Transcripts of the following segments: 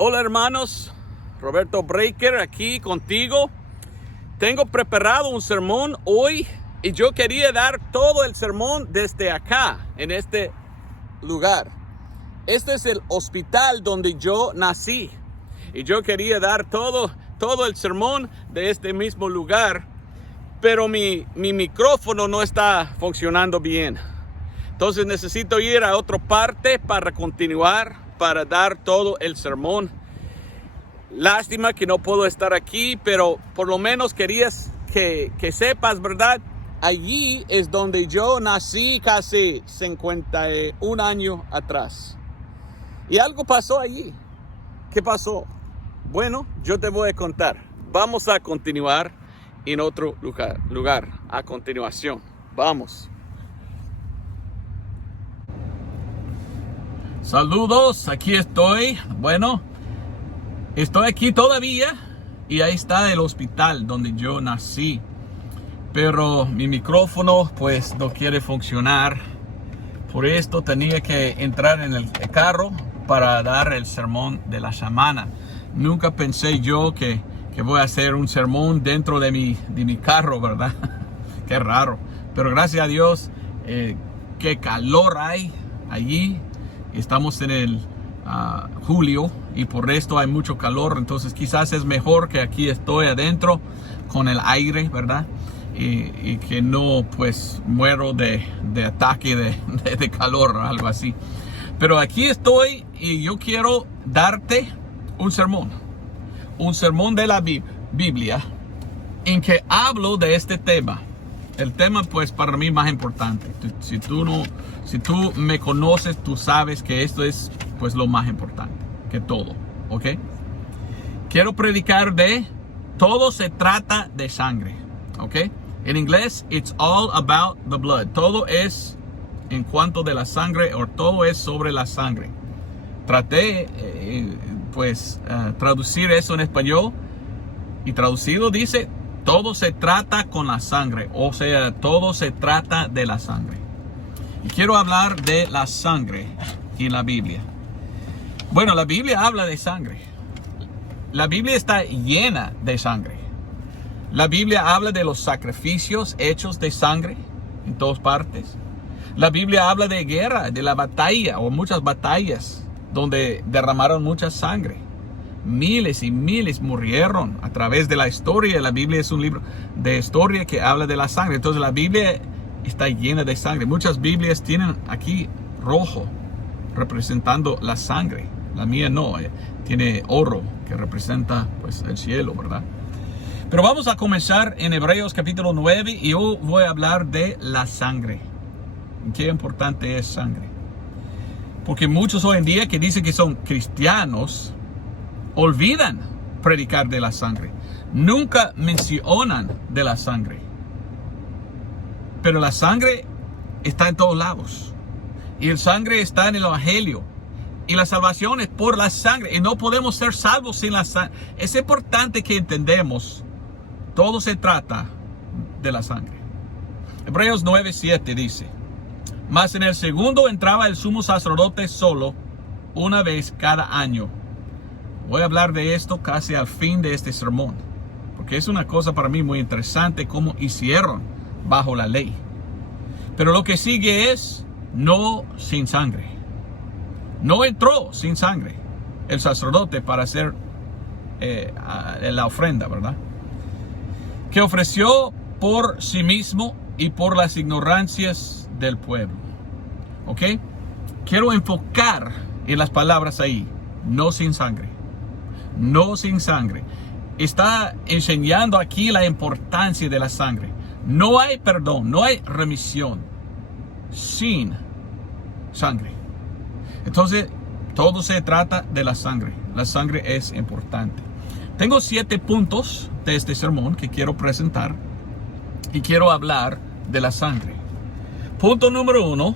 Hola hermanos, Roberto Breaker aquí contigo. Tengo preparado un sermón hoy y yo quería dar todo el sermón desde acá, en este lugar. Este es el hospital donde yo nací y yo quería dar todo el sermón de este mismo lugar, pero mi micrófono no está funcionando bien. Entonces necesito ir a otra parte para continuar, para dar todo el sermón. Lástima que no puedo estar aquí, pero por lo menos querías que sepas, ¿verdad? Allí es donde yo nací casi 51 años atrás. Y algo pasó allí. ¿Qué pasó? Bueno, yo te voy a contar. Vamos a continuar en otro lugar a continuación. Vamos. Saludos, aquí estoy. Bueno, estoy aquí todavía y ahí está el hospital donde yo nací. Pero mi micrófono pues no quiere funcionar. Por esto tenía que entrar en el carro para dar el sermón de la semana. Nunca pensé yo que voy a hacer un sermón dentro de mi carro, ¿verdad? Qué raro. Pero gracias a Dios, qué calor hay allí. Estamos en el julio y por esto hay mucho calor. Entonces quizás es mejor que aquí estoy adentro con el aire, ¿verdad? Y que no pues muero de ataque de calor o algo así. Pero aquí estoy y yo quiero darte un sermón de la Biblia en que hablo de este tema. El tema pues para mí más importante. Si tú me conoces, tú sabes que esto es pues lo más importante que todo, ¿ok? Quiero predicar de todo se trata de sangre, ¿ok? En inglés, it's all about the blood. Todo es en cuanto de la sangre o todo es sobre la sangre. Traté traducir eso en español y traducido dice todo se trata con la sangre, o sea, todo se trata de la sangre. Y quiero hablar de la sangre en la Biblia. Bueno, la Biblia habla de sangre. La Biblia está llena de sangre. La Biblia habla de los sacrificios hechos de sangre en todas partes. La Biblia habla de guerra, de la batalla o muchas batallas donde derramaron mucha sangre. Miles y miles murieron a través de la historia. La Biblia es un libro de historia que habla de la sangre. Entonces la Biblia está llena de sangre. Muchas Biblias tienen aquí rojo representando la sangre. La mía no, tiene oro que representa pues el cielo, ¿verdad? Pero vamos a comenzar en Hebreos capítulo 9 y yo voy a hablar de la sangre. Qué importante es sangre. Porque muchos hoy en día que dicen que son cristianos olvidan predicar de la sangre. Nunca mencionan de la sangre. Pero la sangre está en todos lados. Y el sangre está en el evangelio. Y la salvación es por la sangre. Y no podemos ser salvos sin la sangre. Es importante que entendamos. Todo se trata de la sangre. Hebreos 9:7 dice: mas en el segundo entraba el sumo sacerdote solo, una vez cada año. Voy a hablar de esto casi al fin de este sermón, porque es una cosa para mí muy interesante cómo hicieron bajo la ley. Pero lo que sigue es no sin sangre. No entró sin sangre el sacerdote para hacer la ofrenda, ¿verdad? Que ofreció por sí mismo y por las ignorancias del pueblo. ¿Ok? Quiero enfocar en las palabras ahí. No sin sangre. No sin sangre. Está enseñando aquí la importancia de la sangre. No hay perdón, no hay remisión sin sangre. Entonces, todo se trata de la sangre. La sangre es importante. Tengo 7 puntos de este sermón que quiero presentar y quiero hablar de la sangre. Punto número 1,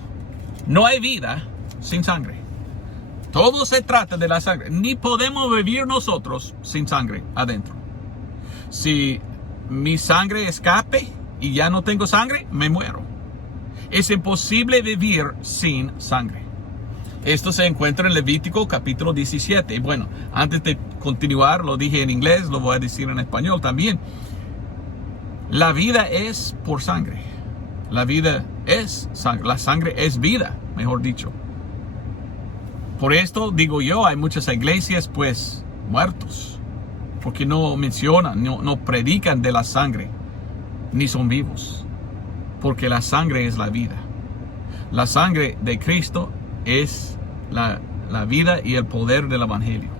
no hay vida sin sangre. Todo se trata de la sangre. Ni podemos vivir nosotros sin sangre adentro. Si mi sangre escape y ya no tengo sangre, me muero. Es imposible vivir sin sangre. Esto se encuentra en Levítico capítulo 17. Y bueno, antes de continuar, lo dije en inglés, lo voy a decir en español también. La vida es por sangre. La vida es sangre. La sangre es vida, mejor dicho. Por esto digo yo, hay muchas iglesias pues muertos. Porque no mencionan, no predican de la sangre. Ni son vivos. Porque la sangre es la vida. La sangre de Cristo es la vida y el poder del evangelio.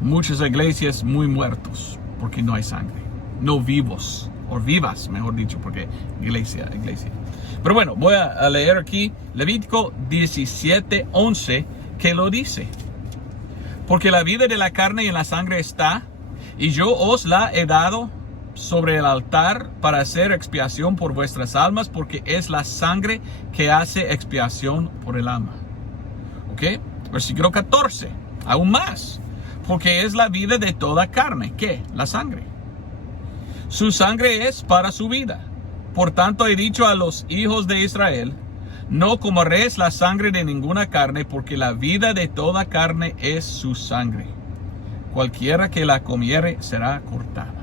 Muchas iglesias muy muertos porque no hay sangre. No vivos, o vivas, mejor dicho, porque iglesia. Pero bueno, voy a leer aquí Levítico 17:11, que lo dice. Porque la vida de la carne y en la sangre está, y yo os la he dado sobre el altar para hacer expiación por vuestras almas, porque es la sangre que hace expiación por el alma. ¿Ok? Versículo 14, aún más. Porque es la vida de toda carne. ¿Qué? La sangre. Su sangre es para su vida. Por tanto he dicho a los hijos de Israel, no comeréis la sangre de ninguna carne, porque la vida de toda carne es su sangre. Cualquiera que la comiere será cortada.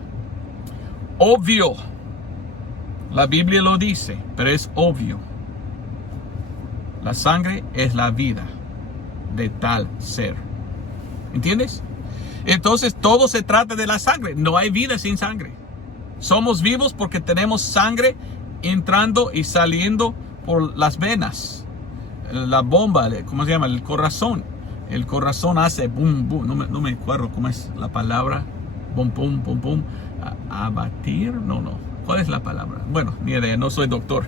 Obvio. La Biblia lo dice, pero es obvio. La sangre es la vida de tal ser. ¿Entiendes? Entonces todo se trata de la sangre. No hay vida sin sangre. Somos vivos porque tenemos sangre entrando y saliendo por las venas. La bomba, ¿cómo se llama? El corazón. El corazón hace boom, boom. No me acuerdo cómo es la palabra. Boom, boom, boom, boom. ¿Abatir? No. ¿Cuál es la palabra? Bueno, ni idea, no soy doctor.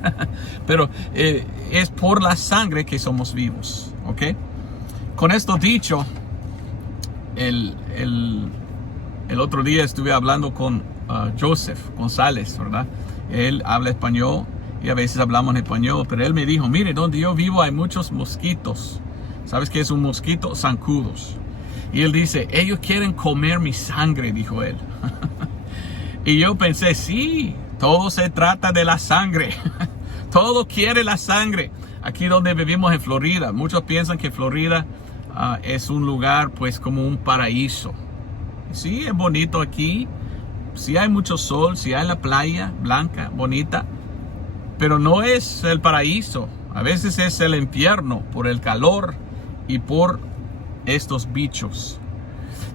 Pero es por la sangre que somos vivos. ¿Ok? Con esto dicho, el otro día estuve hablando con Joseph González, ¿verdad? Él habla español y a veces hablamos en español, pero él me dijo, mire, donde yo vivo hay muchos mosquitos. ¿Sabes qué es un mosquito? Zancudos. Y él dice, ellos quieren comer mi sangre, dijo él. Y yo pensé, sí, todo se trata de la sangre. Todo quiere la sangre. Aquí donde vivimos en Florida, muchos piensan que Florida es un lugar pues como un paraíso. Sí, es bonito aquí. Sí hay mucho sol, sí hay la playa blanca, bonita. Pero no es el paraíso. A veces es el infierno por el calor y por estos bichos.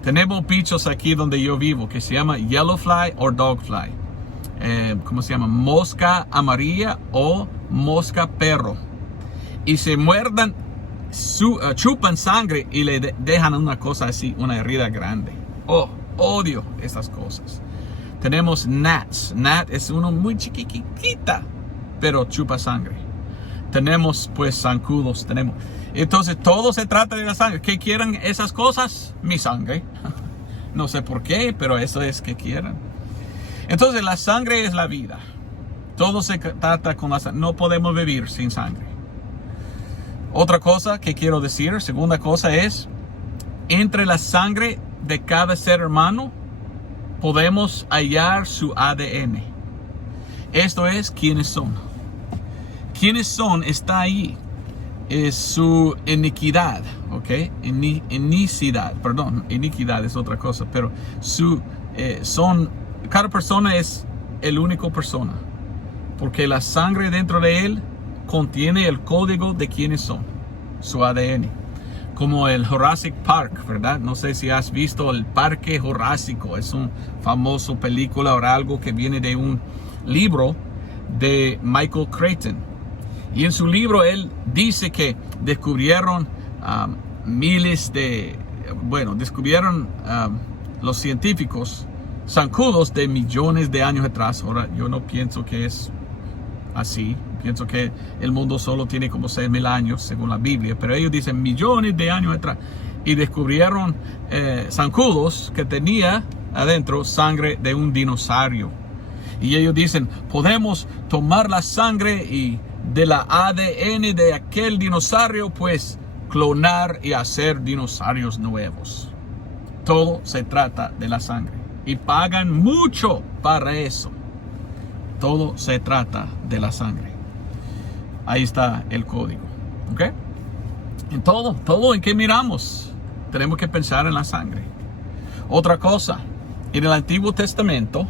Tenemos bichos aquí donde yo vivo que se llama yellow fly o dog fly. ¿Cómo se llama? Mosca amarilla o mosca perro. Y se muerdan, chupan sangre y le dejan una cosa así, una herida grande. Oh, odio estas cosas. Tenemos gnats. Gnat es uno muy chiquitita, pero chupa sangre. Tenemos pues zancudos, tenemos. Entonces todo se trata de la sangre. ¿Qué quieren esas cosas? Mi sangre. No sé por qué, pero eso es que quieren. Entonces la sangre es la vida. Todo se trata con la sangre. No podemos vivir sin sangre. Otra cosa que quiero decir, segunda cosa es, entre la sangre de cada ser humano podemos hallar su ADN. Esto es quiénes son. Quiénes son está ahí. Es su iniquidad, ¿ok? Iniquidad es otra cosa, pero cada persona es el único persona, porque la sangre dentro de él contiene el código de quiénes son, su ADN, como el Jurassic Park, ¿verdad? No sé si has visto el Parque Jurásico, es un famoso película o algo que viene de un libro de Michael Crichton. Y en su libro él dice que descubrieron descubrieron los científicos zancudos de millones de años atrás. Ahora yo no pienso que es así. Pienso que el mundo solo tiene como 6,000 años según la Biblia. Pero ellos dicen millones de años atrás. Y descubrieron zancudos que tenía adentro sangre de un dinosaurio. Y ellos dicen, podemos tomar la sangre y de la ADN de aquel dinosaurio, pues clonar y hacer dinosaurios nuevos. Todo se trata de la sangre. Y pagan mucho para eso. Todo se trata de la sangre. Ahí está el código. ¿Ok? En todo en que miramos, tenemos que pensar en la sangre. Otra cosa, en el Antiguo Testamento,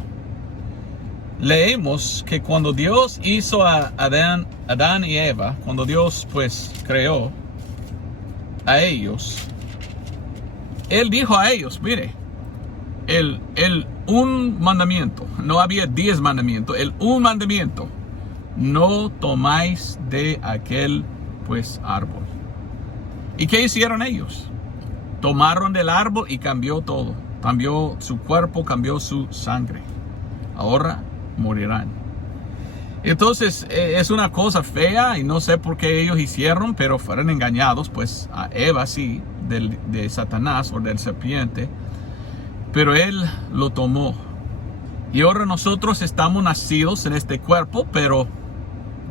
leemos que cuando Dios hizo a Adán y Eva, cuando Dios pues creó a ellos, Él dijo a ellos, mire, un mandamiento, no había 10 mandamientos, un mandamiento, no tomáis de aquel pues árbol. ¿Y qué hicieron ellos? Tomaron del árbol y cambió todo, cambió su cuerpo, cambió su sangre. Ahora morirán. Entonces es una cosa fea y no sé por qué ellos hicieron, pero fueron engañados, pues a Eva sí, de Satanás o del serpiente, pero él lo tomó. Y ahora nosotros estamos nacidos en este cuerpo, pero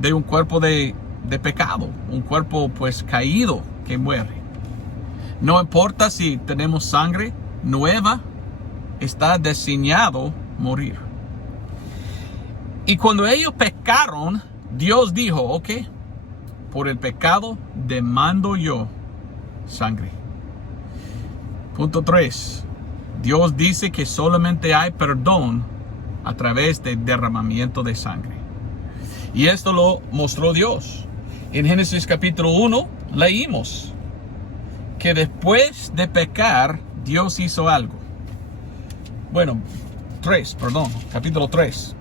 de un cuerpo de pecado, un cuerpo pues caído que muere. No importa si tenemos sangre nueva, está diseñado morir. Y cuando ellos pecaron, Dios dijo, ok, por el pecado demando yo sangre. Punto 3. Dios dice que solamente hay perdón a través del derramamiento de sangre. Y esto lo mostró Dios. En Génesis capítulo 1 leímos que después de pecar, Dios hizo algo. Bueno, capítulo 3.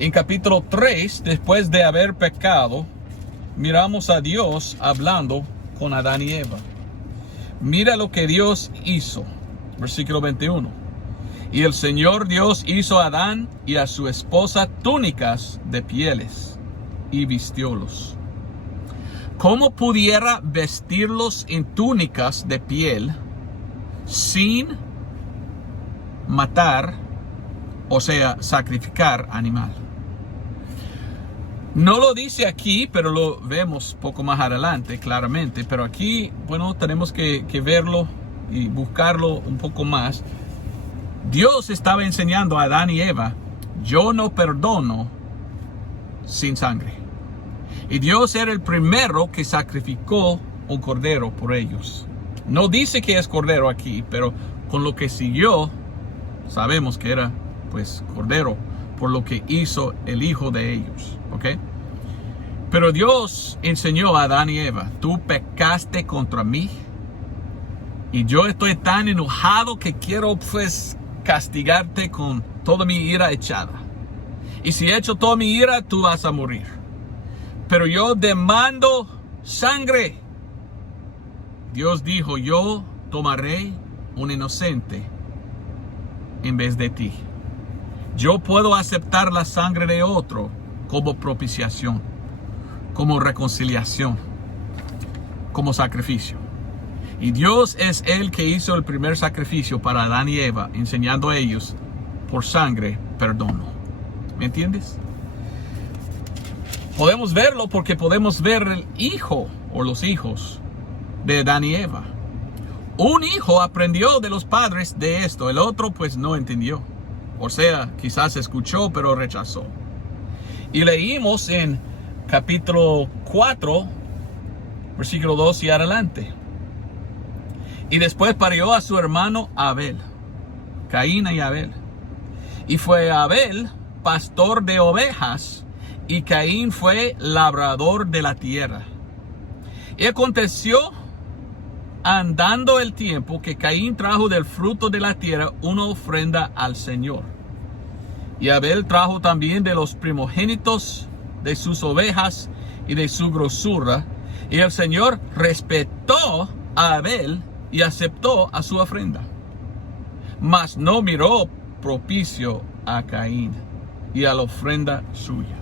En capítulo 3, después de haber pecado, miramos a Dios hablando con Adán y Eva. Mira lo que Dios hizo. Versículo 21. Y el Señor Dios hizo a Adán y a su esposa túnicas de pieles y vistiólos. ¿Cómo pudiera vestirlos en túnicas de piel sin matar, o sea, sacrificar animal? No lo dice aquí, pero lo vemos poco más adelante, claramente. Pero aquí, bueno, tenemos que verlo y buscarlo un poco más. Dios estaba enseñando a Adán y Eva, yo no perdono sin sangre. Y Dios era el primero que sacrificó un cordero por ellos. No dice que es cordero aquí, pero con lo que siguió, sabemos que era pues cordero por lo que hizo el hijo de ellos. ¿Ok? Pero Dios enseñó a Adán y Eva, tú pecaste contra mí y yo estoy tan enojado que quiero pues castigarte con toda mi ira echada. Y si echo toda mi ira, tú vas a morir. Pero yo demando sangre. Dios dijo, yo tomaré un inocente en vez de ti. Yo puedo aceptar la sangre de otro como propiciación, como reconciliación, como sacrificio. Y Dios es el que hizo el primer sacrificio para Adán y Eva, enseñando a ellos por sangre perdono. ¿Me entiendes? Podemos verlo porque podemos ver el hijo o los hijos de Adán y Eva. Un hijo aprendió de los padres de esto, el otro pues no entendió. O sea, quizás escuchó pero rechazó. Y leímos en capítulo 4, versículo 2 y adelante. Y después parió a su hermano Abel, Caín y Abel. Y fue Abel pastor de ovejas y Caín fue labrador de la tierra. Y aconteció andando el tiempo que Caín trajo del fruto de la tierra una ofrenda al Señor. Y Abel trajo también de los primogénitos de sus ovejas y de su grosura. Y el Señor respetó a Abel y aceptó a su ofrenda. Mas no miró propicio a Caín y a la ofrenda suya.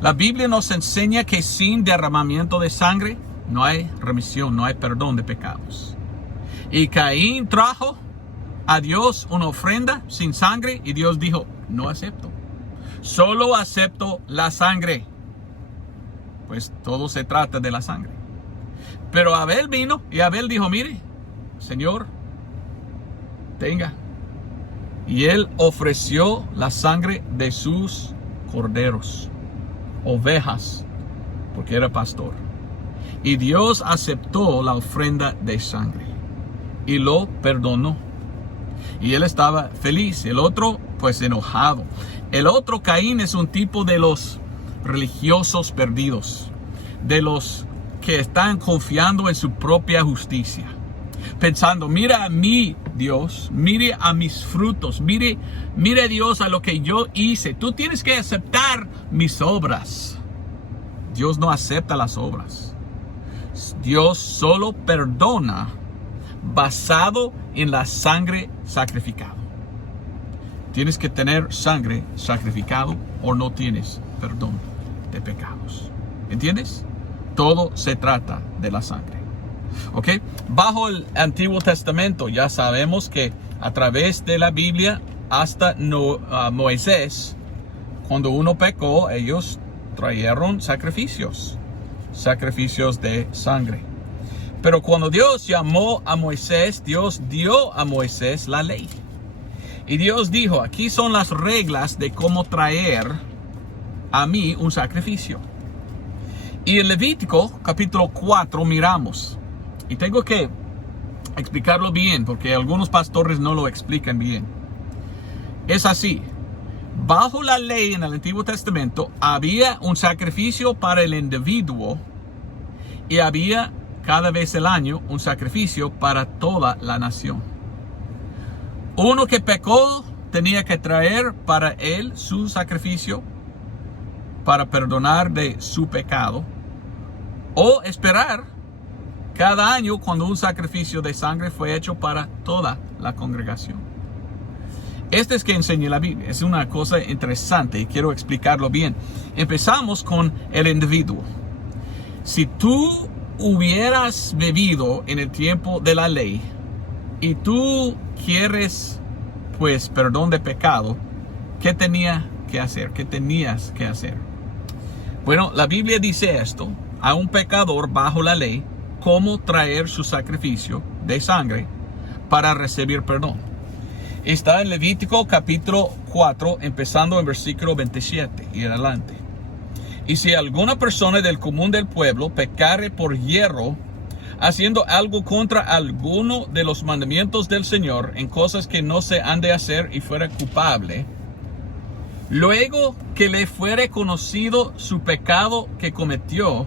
La Biblia nos enseña que sin derramamiento de sangre no hay remisión, no hay perdón de pecados. Y Caín trajo a Dios una ofrenda sin sangre y Dios dijo, no acepto. Solo acepto la sangre. Pues todo se trata de la sangre. Pero Abel vino y Abel dijo, mire, Señor, tenga. Y él ofreció la sangre de sus corderos, ovejas, porque era pastor. Y Dios aceptó la ofrenda de sangre y lo perdonó. Y él estaba feliz. El otro, pues, enojado. El otro, Caín, es un tipo de los religiosos perdidos, de los que están confiando en su propia justicia, pensando: mira a mí, Dios, mire a mis frutos, mire Dios a lo que yo hice, tú tienes que aceptar mis obras. Dios no acepta las obras. Dios solo perdona basado en la sangre sacrificada. Tienes que tener sangre sacrificado o no tienes perdón de pecados. ¿Entiendes? Todo se trata de la sangre. ¿Ok? Bajo el Antiguo Testamento ya sabemos que a través de la Biblia hasta Moisés, cuando uno pecó, ellos trajeron sacrificios de sangre. Pero cuando Dios llamó a Moisés, Dios dio a Moisés la ley. Y Dios dijo: aquí son las reglas de cómo traer a mí un sacrificio. Y en Levítico capítulo 4 miramos, y tengo que explicarlo bien porque algunos pastores no lo explican bien. Es así: bajo la ley en el Antiguo Testamento había un sacrificio para el individuo y había cada vez el año un sacrificio para toda la nación. Uno que pecó tenía que traer para él su sacrificio para perdonar de su pecado, o esperar cada año cuando un sacrificio de sangre fue hecho para toda la congregación. Este es que enseña la Biblia. Es una cosa interesante y quiero explicarlo bien. Empezamos con el individuo. Si tú hubieras vivido en el tiempo de la ley y tú quieres, pues, perdón de pecado, ¿qué tenías que hacer? Bueno, la Biblia dice esto: a un pecador bajo la ley, cómo traer su sacrificio de sangre para recibir perdón. Está en Levítico capítulo 4, empezando en versículo 27 y adelante. Y si alguna persona del común del pueblo pecare por hierro, haciendo algo contra alguno de los mandamientos del Señor en cosas que no se han de hacer, y fuera culpable, luego que le fuere conocido su pecado que cometió,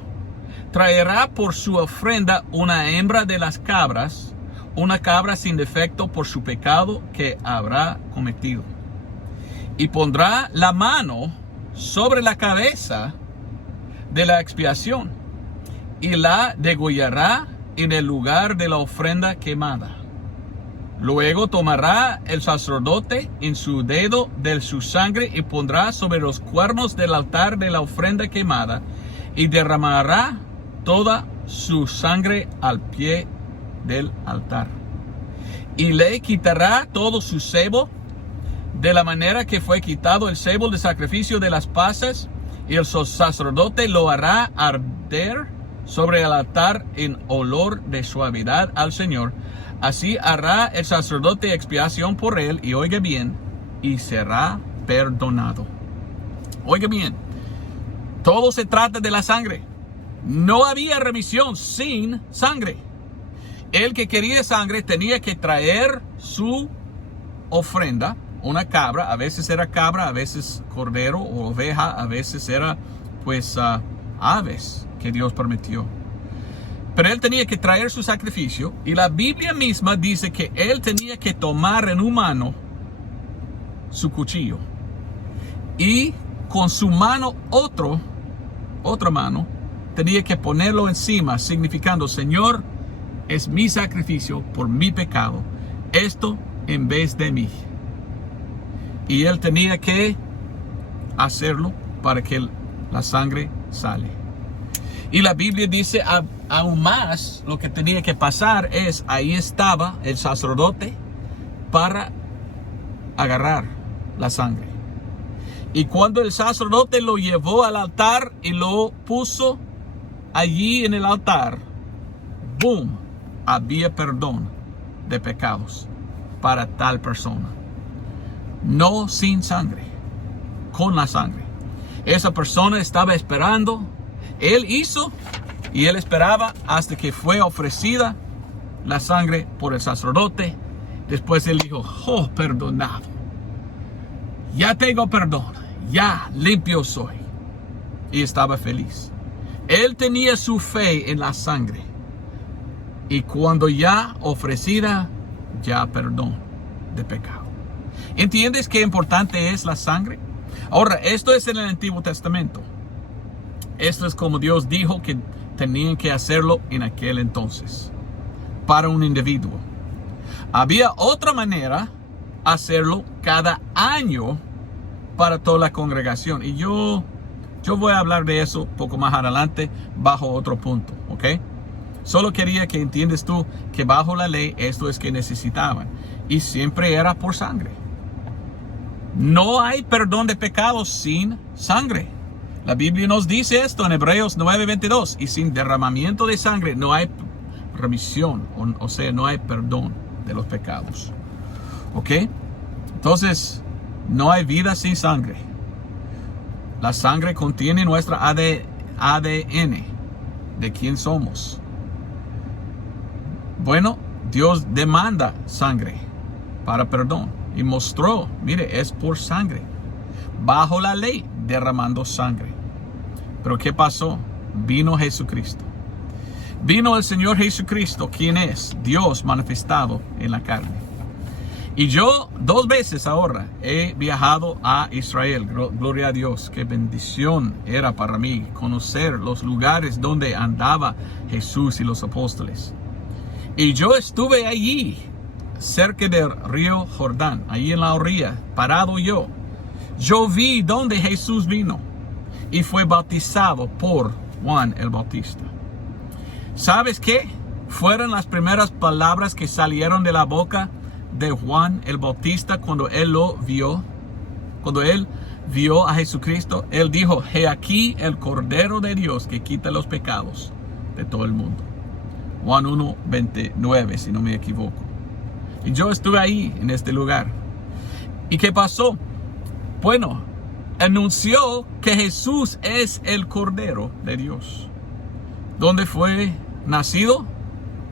traerá por su ofrenda una hembra de las cabras, una cabra sin defecto por su pecado que habrá cometido. Y pondrá la mano sobre la cabeza de la expiación y la degollará en el lugar de la ofrenda quemada. Luego tomará el sacerdote en su dedo de su sangre y pondrá sobre los cuernos del altar de la ofrenda quemada y derramará toda su sangre al pie del altar. Y le quitará todo su sebo de la manera que fue quitado el sebo de sacrificio de las pasas, y el sacerdote lo hará arder sobre el altar en olor de suavidad al Señor. Así hará el sacerdote expiación por él, y oiga bien, y será perdonado. Oiga bien, todo se trata de la sangre. No había remisión sin sangre. El que quería sangre tenía que traer su ofrenda, una cabra. A veces era cabra, a veces cordero o oveja, a veces era pues aves que Dios permitió. Pero él tenía que traer su sacrificio, y la Biblia misma dice que él tenía que tomar en una mano su cuchillo y con su mano otra mano tenía que ponerlo encima, significando: Señor, es mi sacrificio por mi pecado, esto en vez de mí. Y él tenía que hacerlo para que la sangre sale. Y la Biblia dice aún más, lo que tenía que pasar es: ahí estaba el sacerdote para agarrar la sangre. Y cuando el sacerdote lo llevó al altar y lo puso allí en el altar, ¡boom!, había perdón de pecados para tal persona. No sin sangre, con la sangre. Esa persona estaba esperando. Él hizo Y él esperaba hasta que fue ofrecida la sangre por el sacerdote. Después él dijo, oh, perdonado. Ya tengo perdón. Ya limpio soy. Y estaba feliz. Él tenía su fe en la sangre. Y cuando ya ofrecida, ya perdón de pecado. ¿Entiendes qué importante es la sangre? Ahora, esto es en el Antiguo Testamento. Esto es como Dios dijo que tenían que hacerlo en aquel entonces. Para un individuo. Había otra manera de hacerlo cada año para toda la congregación. Y yo voy a hablar de eso un poco más adelante bajo otro punto. ¿Ok? Solo quería que entiendas tú que bajo la ley esto es que necesitaban. Y siempre era por sangre. No hay perdón de pecados sin sangre. La Biblia nos dice esto en Hebreos 9:22. Y sin derramamiento de sangre no hay remisión. O sea, no hay perdón de los pecados. ¿Ok? Entonces, no hay vida sin sangre. La sangre contiene nuestra ADN. De quién somos. Bueno, Dios demanda sangre para perdón. Y mostró, mire, es por sangre. Bajo la ley, derramando sangre. Pero ¿qué pasó? Vino Jesucristo. Vino el Señor Jesucristo, quien es Dios manifestado en la carne. Y yo 2 veces ahora he viajado a Israel. Gloria a Dios, qué bendición era para mí conocer los lugares donde andaba Jesús y los apóstoles. Y yo estuve allí, cerca del río Jordán, ahí en la orilla, parado yo. Yo vi donde Jesús vino y fue bautizado por Juan el Bautista. ¿Sabes qué? Fueron las primeras palabras que salieron de la boca de Juan el Bautista cuando él lo vio. Cuando él vio a Jesucristo, él dijo, he aquí el Cordero de Dios que quita los pecados de todo el mundo. Juan 1:29, si no me equivoco. Y yo estuve ahí, en este lugar. ¿Y qué pasó? Bueno, anunció que Jesús es el Cordero de Dios. ¿Dónde fue nacido?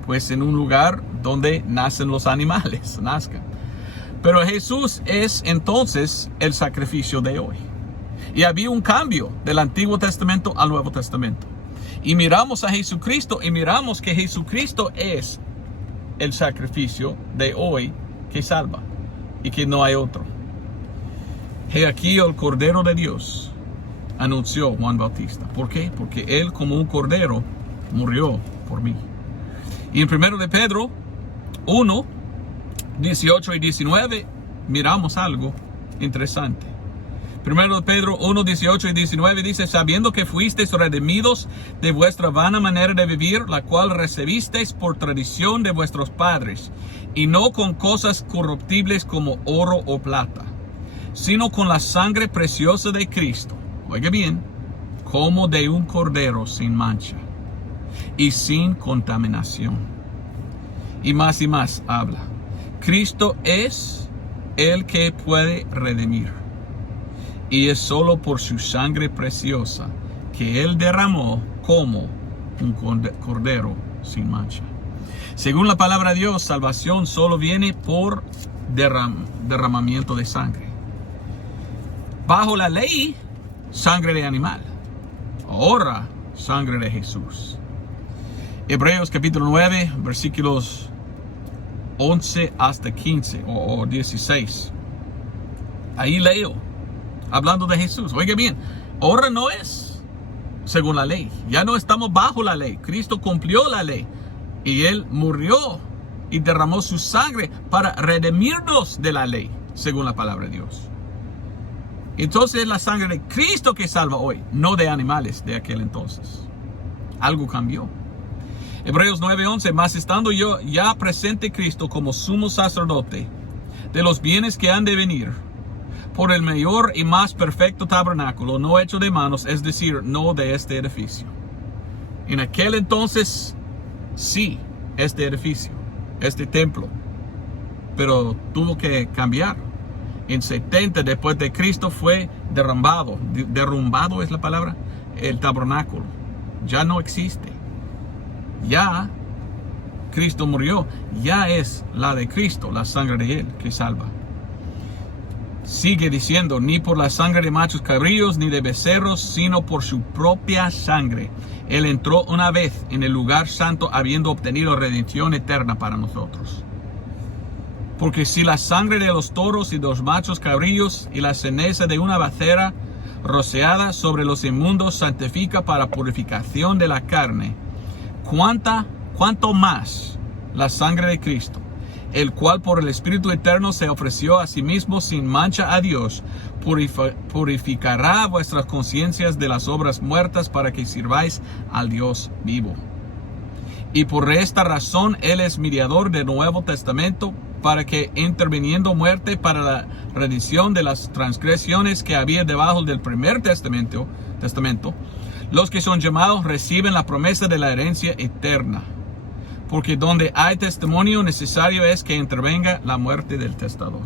Pues en un lugar donde nacen los animales, nazcan. Pero Jesús es entonces el sacrificio de hoy. Y había un cambio del Antiguo Testamento al Nuevo Testamento. Y miramos a Jesucristo y miramos que Jesucristo es el sacrificio de hoy que salva y que no hay otro. He aquí el Cordero de Dios, anunció Juan Bautista. ¿Por qué? Porque él como un cordero murió por mí. Y en 1 de Pedro 1, 18 y 19 miramos algo interesante. 1 de Pedro 1, 18 y 19 dice, sabiendo que fuisteis redimidos de vuestra vana manera de vivir, la cual recibisteis por tradición de vuestros padres, y no con cosas corruptibles como oro o plata, sino con la sangre preciosa de Cristo. Oiga bien, como de un cordero sin mancha y sin contaminación. Y más habla. Cristo es el que puede redimir. Y es solo por su sangre preciosa que Él derramó como un cordero sin mancha. Según la palabra de Dios, salvación solo viene por derramamiento de sangre. Bajo la ley, sangre de animal. Ahora, sangre de Jesús. Hebreos capítulo 9, versículos 11 hasta 15 o 16. Ahí leo, hablando de Jesús. Oiga bien, ahora no es según la ley. Ya no estamos bajo la ley. Cristo cumplió la ley. Y Él murió y derramó su sangre para redimirnos de la ley, según la palabra de Dios. Entonces es la sangre de Cristo que salva hoy, no de animales de aquel entonces. Algo cambió. Hebreos 9:11, mas estando yo ya presente Cristo como sumo sacerdote de los bienes que han de venir, por el mayor y más perfecto tabernáculo, no hecho de manos, es decir, no de este edificio. En aquel entonces, sí, este edificio, este templo, pero tuvo que cambiar. En 70 después de Cristo fue derrumbado es la palabra, el tabernáculo. Ya no existe. Ya Cristo murió, ya es la de Cristo, la sangre de Él que salva. Sigue diciendo, ni por la sangre de machos cabríos ni de becerros, sino por su propia sangre. Él entró una vez en el lugar santo, habiendo obtenido redención eterna para nosotros. Porque si la sangre de los toros y de los machos cabríos y la ceniza de una becerra rociada sobre los inmundos santifica para purificación de la carne, ¿cuánto más la sangre de Cristo, el cual por el Espíritu Eterno se ofreció a sí mismo sin mancha a Dios, purificará vuestras conciencias de las obras muertas para que sirváis al Dios vivo? Y por esta razón Él es mediador del Nuevo Testamento, para que, interviniendo muerte para la remisión de las transgresiones que había debajo del primer testamento, los que son llamados reciben la promesa de la herencia eterna. Porque donde hay testimonio, necesario es que intervenga la muerte del testador.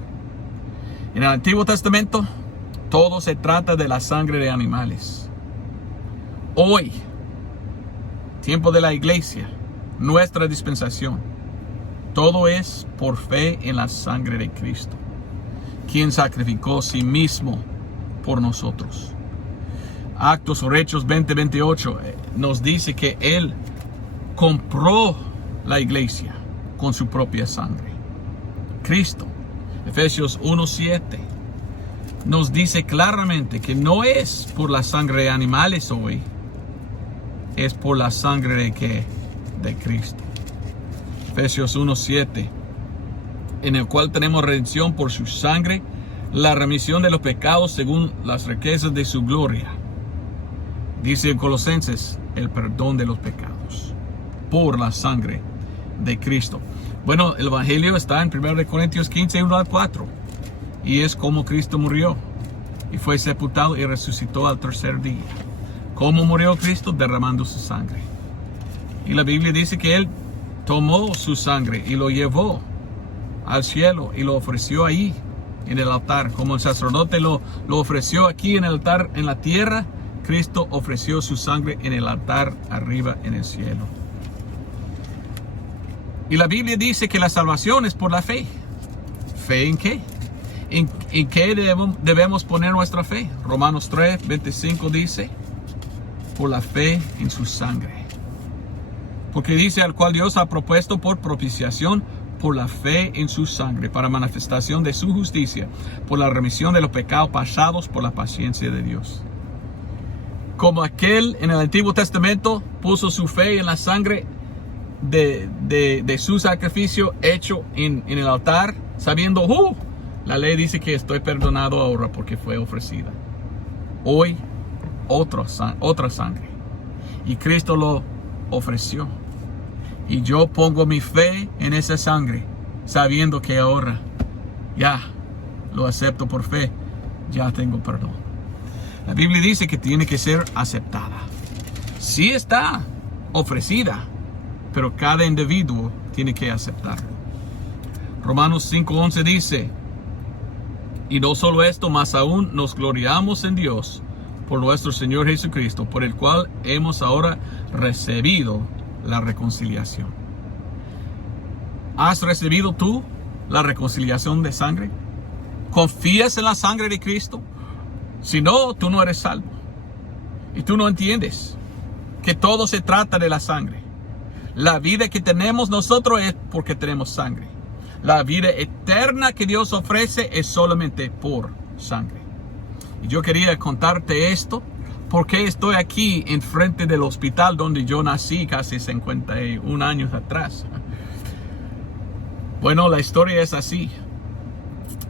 En el Antiguo Testamento, todo se trata de la sangre de animales. Hoy, tiempo de la iglesia, nuestra dispensación, todo es por fe en la sangre de Cristo, quien sacrificó a sí mismo por nosotros. Actos o Hechos 20:28 nos dice que Él compró la iglesia con su propia sangre. Cristo, Efesios 1:7, nos dice claramente que no es por la sangre de animales hoy, es por la sangre de ¿qué? De Cristo. Efesios 1:7, en el cual tenemos redención por su sangre, la remisión de los pecados según las riquezas de su gloria. Dice en Colosenses, el perdón de los pecados por la sangre de Cristo. Bueno, el Evangelio está en 1 Corintios 15, 1-4. Y es como Cristo murió y fue sepultado y resucitó al tercer día. ¿Cómo murió Cristo? Derramando su sangre. Y la Biblia dice que Él tomó su sangre y lo llevó al cielo y lo ofreció ahí en el altar. Como el sacerdote lo ofreció aquí en el altar en la tierra, Cristo ofreció su sangre en el altar arriba en el cielo. Y la Biblia dice que la salvación es por la fe. ¿Fe en qué? ¿En qué debemos poner nuestra fe? Romanos 3:25 dice, por la fe en su sangre. Porque dice, al cual Dios ha propuesto por propiciación por la fe en su sangre, para manifestación de su justicia, por la remisión de los pecados pasados por la paciencia de Dios. Como aquel en el Antiguo Testamento puso su fe en la sangre de su sacrificio hecho en el altar, sabiendo, la ley dice que estoy perdonado ahora porque fue ofrecida. Hoy, otra sangre. Y Cristo lo ofreció. Y yo pongo mi fe en esa sangre, sabiendo que ahora ya lo acepto por fe, ya tengo perdón. La Biblia dice que tiene que ser aceptada. Sí está ofrecida, pero cada individuo tiene que aceptarlo. Romanos 5:11 dice, y no solo esto, más aún nos gloriamos en Dios por nuestro Señor Jesucristo, por el cual hemos ahora recibido la reconciliación. ¿Has recibido tú la reconciliación de sangre? ¿Confías en la sangre de Cristo? Si no, tú no eres salvo. Y tú no entiendes que todo se trata de la sangre. La vida que tenemos nosotros es porque tenemos sangre. La vida eterna que Dios ofrece es solamente por sangre. Y yo quería contarte esto porque estoy aquí enfrente del hospital donde yo nací casi 51 años atrás. Bueno, la historia es así.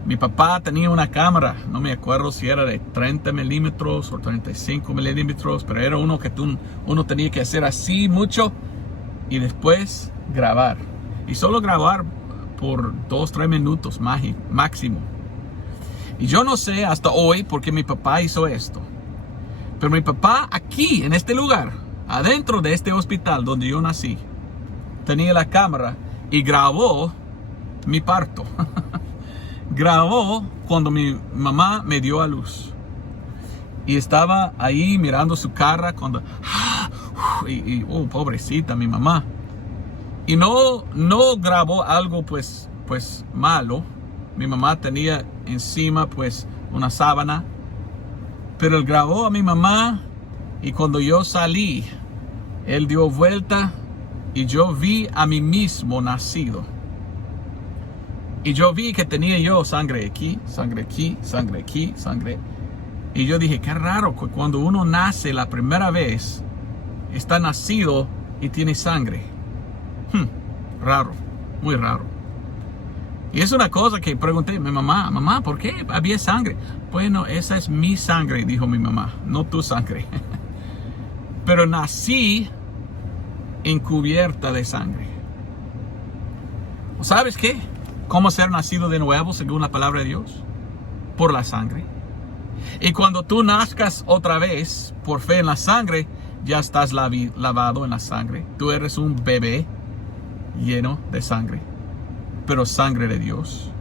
Mi papá tenía una cámara, no me acuerdo si era de 30 milímetros o 35 milímetros, pero era uno que uno tenía que hacer así mucho y después grabar. Y solo grabar por 2-3 minutos máximo. Y yo no sé hasta hoy por qué mi papá hizo esto. Pero mi papá aquí, en este lugar, adentro de este hospital donde yo nací, tenía la cámara y grabó mi parto. Grabó cuando mi mamá me dio a luz. Y estaba ahí mirando su cara cuando pobrecita mi mamá. Y no grabó algo pues malo. Mi mamá tenía encima pues una sábana. Pero él grabó a mi mamá y cuando yo salí, él dio vuelta y yo vi a mí mismo nacido. Y yo vi que tenía yo sangre aquí, sangre aquí, sangre aquí, sangre. Y yo dije, qué raro que cuando uno nace la primera vez, está nacido y tiene sangre. Raro, muy raro. Y es una cosa que pregunté a mi mamá, mamá, ¿por qué había sangre? Bueno, esa es mi sangre, dijo mi mamá, no tu sangre. Pero nací encubierta de sangre. ¿Sabes qué? ¿Cómo ser nacido de nuevo según la palabra de Dios? Por la sangre. Y cuando tú nazcas otra vez por fe en la sangre, ya estás lavado en la sangre. Tú eres un bebé lleno de sangre, pero sangre de Dios.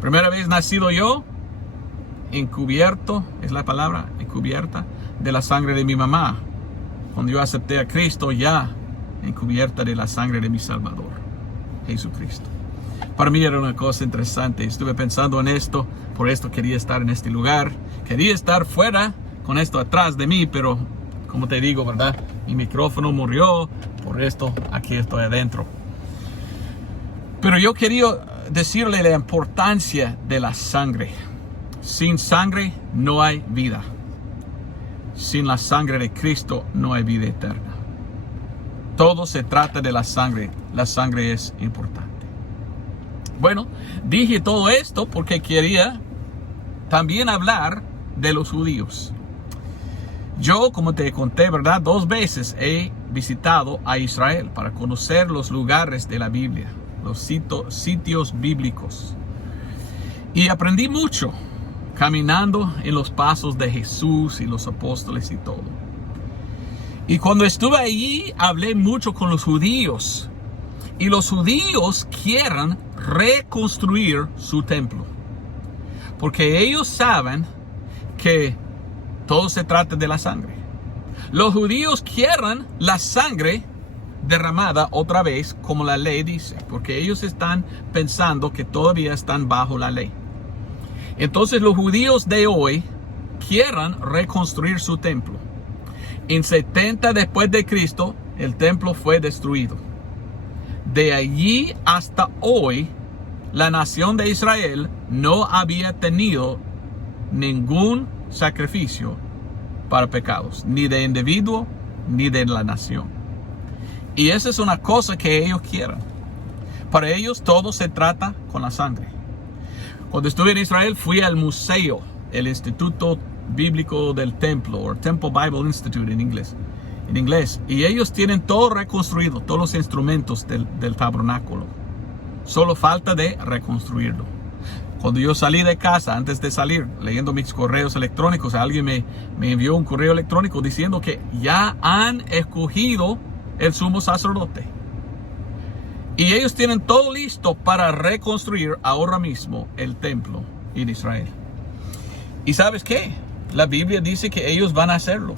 Primera vez nacido yo, encubierto, es la palabra, encubierta de la sangre de mi mamá. Cuando yo acepté a Cristo, ya encubierta de la sangre de mi Salvador, Jesucristo. Para mí era una cosa interesante. Estuve pensando en esto. Por esto quería estar en este lugar. Quería estar fuera con esto atrás de mí. Pero como te digo, ¿verdad? Mi micrófono murió. Por esto aquí estoy adentro. Pero yo quería decirle la importancia de la sangre. Sin sangre no hay vida. Sin la sangre de Cristo no hay vida eterna. Todo se trata de la sangre. La sangre es importante. Bueno, dije todo esto porque quería también hablar de los judíos. Yo, como te conté, ¿verdad? 2 veces he visitado a Israel para conocer los lugares de la Biblia, los sitios bíblicos. Y aprendí mucho caminando en los pasos de Jesús y los apóstoles y todo. Y cuando estuve allí, hablé mucho con los judíos. Y los judíos quieren reconstruir su templo. Porque ellos saben que todo se trata de la sangre. Los judíos quieren la sangre derramada otra vez, como la ley dice. Porque ellos están pensando que todavía están bajo la ley. Entonces los judíos de hoy quieren reconstruir su templo. En 70 después de Cristo, el templo fue destruido. De allí hasta hoy, la nación de Israel no había tenido ningún sacrificio para pecados, ni de individuo, ni de la nación. Y esa es una cosa que ellos quieren. Para ellos todo se trata con la sangre. Cuando estuve en Israel, fui al museo, el Instituto Bíblico del Templo, o Temple Bible Institute en inglés. Y ellos tienen todo reconstruido, todos los instrumentos del tabernáculo. Solo falta de reconstruirlo. Cuando yo salí de casa, antes de salir, leyendo mis correos electrónicos, alguien me envió un correo electrónico diciendo que ya han escogido el sumo sacerdote. Y ellos tienen todo listo para reconstruir ahora mismo el templo en Israel. ¿Y sabes qué? La Biblia dice que ellos van a hacerlo.